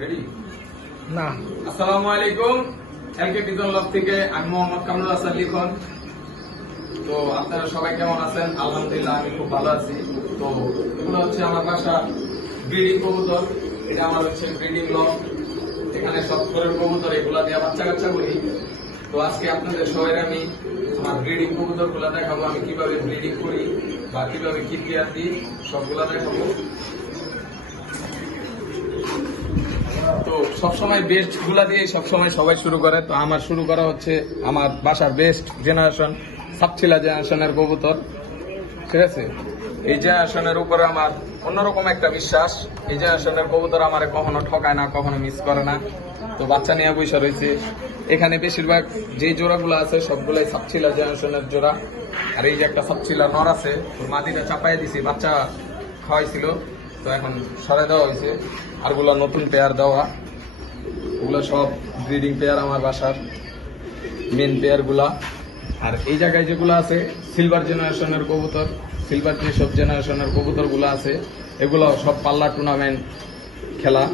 Ready না। আসসালামু আলাইকুম। এলকে পিজন লক থেকে আমি মোহাম্মদ কামরুল হাসান লিখন। তো আপনারা সবাই কেমন আছেন? আলহামদুলিল্লাহ আমি খুব ভালো আছি। তো এগুলো হচ্ছে আমার বাসা ব্রিডিং কবুতর। এটা আমার হচ্ছে ব্রিডিং লক। এখানে সব ধরনের কবুতর এগুলা দিয়ে বাচ্চা কাচ্চা করি। তো আজকে আপনাদের সবাই আমি আমার ব্রিডিং কবুতর গুলা দেখাবো, আমি কিভাবে ব্রিডিং করি বা কিভাবে কি কেয়ার দিই সবগুলা দেখাবো। তো সবসময় বেস্ট গুলা দিয়ে সবসময় সবাই শুরু করে। তো আমার শুরু করা হচ্ছে আমার বাসার বেস্ট জেনারেশন সাপচিলা জেনারেশনের কবুতর। ঠিক আছে, এই জেনারেশনের উপরে আমার অন্যরকম একটা বিশ্বাস। এই জেনারেশনের কবুতর আমার কখনো ঠকায় না, কখনো মিস করে না। তো বাচ্চা নিয়ে বৈশা রয়েছে। এখানে বেশিরভাগ যে জোড়াগুলো আছে সবগুলাই সাপচিলা জেনারেশনের জোড়া। আর এই যে একটা সাপচিলা নর আছে, ওর মাদিটা চাপাই দিছি, বাচ্চা খাওয়াইছিল, তো এখন সরাই দেওয়া হয়েছে। আরগুলো নতুন পেয়ার দেওয়া, ওগুলো সব ব্রিডিং পেয়ার আমার বাসার মেন পেয়ার গুলা। আর এই জায়গায় যেগুলো আছে সিলভার জেনারেশনের কবুতর, সিলভার যেসব জেনারেশনের কবুতর গুলো আছে এগুলো সব পাল্লা টুর্নামেন্ট খেলা।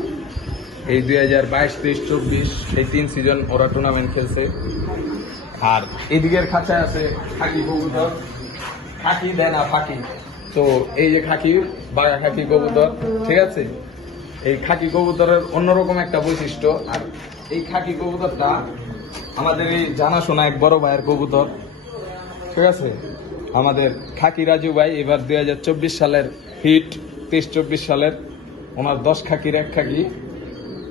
এই 2022, 23, 24 এই 3 সিজন ওরা টুর্নামেন্ট খেলছে। আর এদিকের খাঁচায় আছে খাকি কবুতর, খাকি দেয় না ফাঁকি। তো এই যে খাকি, বাঘা খাকি কবুতর, ঠিক আছে। এই খাকি কবুতরের অন্যরকম একটা বৈশিষ্ট্য। আর এই খাকি কবুতরটা আমাদের এই জানাশোনা এক বড় ভাইয়ের কবুতর, ঠিক আছে। আমাদের খাকি রাজু ভাই এবার 2024 সালের হিট, 23-24 সালের ওনার 10 খাকির 1 খাকি।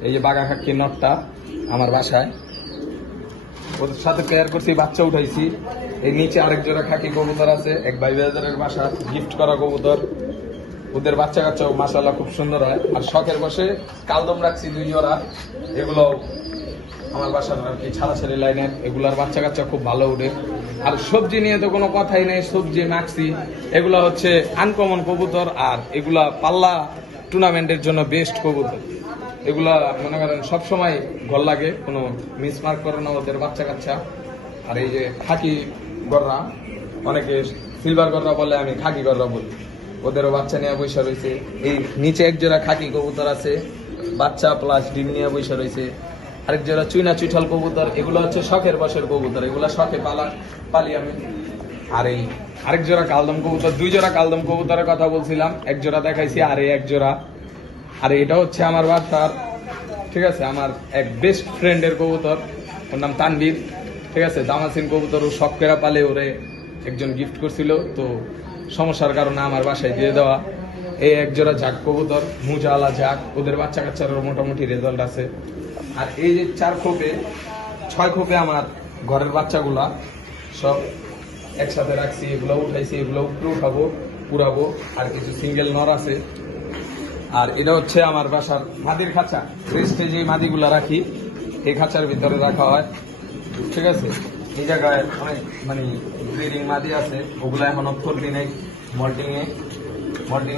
এই যে বাঘা খাকি নটটা আমার বাসায়, ওদের সাথে পেয়ার করছি, বাচ্চা উঠাইছি। এই নিচে আরেক জোড়া খাকি কবুতর আছে, এক ভাই বাজারের বাসা গিফট করা কবুতর। ওদের বাচ্চা কাচ্চাও মাশাআল্লাহ খুব সুন্দর হয়। আর শখের বসে কালদম রাখছি 2 জোড়া, এগুলো আমার বাসার আর কি ছাড়াছাড়ি লাইনের, এগুলার বাচ্চা কাচ্চা খুব ভালো উঠে। আর সবজি নিয়ে তো কোনো কথাই নেই, সবজি মাখছি, এগুলো হচ্ছে আনকমন কবুতর। আর এগুলা পাল্লা টুর্নামেন্টের জন্য বেস্ট কবুতর। এগুলা মনে করেন সবসময় ঘর লাগে, কোনো মিসমার্ক করে না ওদের বাচ্চা কাচ্চা। আর এই যে খাকি গররা, অনেকে সিলভার গররা বলে, আমি খাকি গররা বলি। ওদেরও বাচ্চা নিয়ে বৈশা রয়েছে। এই নিচে এক জোড়া খাকি কবুতর আছে, বাচ্চা প্লাস ডিম নিয়ে বৈশা রয়েছে। আরেক জোড়া চুইনা চুইঠাল কবুতর, এগুলো হচ্ছে শখের বসের কবুতর, এগুলা শখে পালি আমি। আর এই আরেক জোড়া কালদম কবুতর, 2 জোড়া কালদম কবুতরের কথা বলছিলাম, এক জোড়া দেখাইছি, আর এই এক জোড়া। আর এটা হচ্ছে আমার বাসার, ঠিক আছে, আমার এক বেস্ট ফ্রেন্ডের কবুতর, ওর নাম তানভীর, ঠিক আছে। দামাসিন কবুতর ও শখ করে পালে, ওরে একজন গিফট করছিল, তো সমস্যার কারণে আমার বাসায় দিয়ে দেওয়া। এই এক জোড়া ঝাক কবুতর, মুজাওয়ালা ঝাক, ওদের বাচ্চা কাচ্চারও মোটামুটি রেজাল্ট আছে। আর এই যে 4 খোপে 6 খোপে আমার ঘরের বাচ্চাগুলা সব একসাথে রাখছি, এগুলো উঠাইছি, এগুলো উপরে উঠাবো, পুরাবো। আর কিছু সিঙ্গেল নর আছে। আর এটা হচ্ছে আমার বাসার মাদির খাঁচা, রেস্টে যে মাদিগুলা রাখি এই খাঁচার ভিতরে রাখা হয়, ঠিক আছে। এই জায়গায় অনেক ব্রিডিং মাদি আছে, ওগুলো এখনো থ্রোট নেই মল্টিং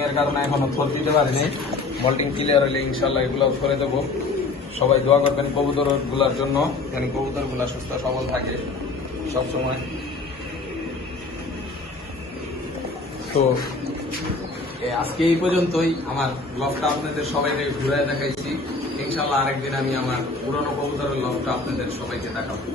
এর কারণে এখনো থ্রোট দিতে পারিনি। মল্টিং ক্লিয়ার হলে ইনশাল্লাহ এগুলো করে দেবো। সবাই দোয়া করবেন কবুতর গুলার জন্য, যেন কবুতর গুলা সুস্থ সবল থাকে সবসময়। তো আজকে এই পর্যন্তই। আমার লফটা আপনাদের সবাইকে ঘুরে দেখাইছি। ইনশাল্লাহ আরেকদিন আমি আমার পুরনো কবুতরের লফটা আপনাদের সবাইকে দেখাবো।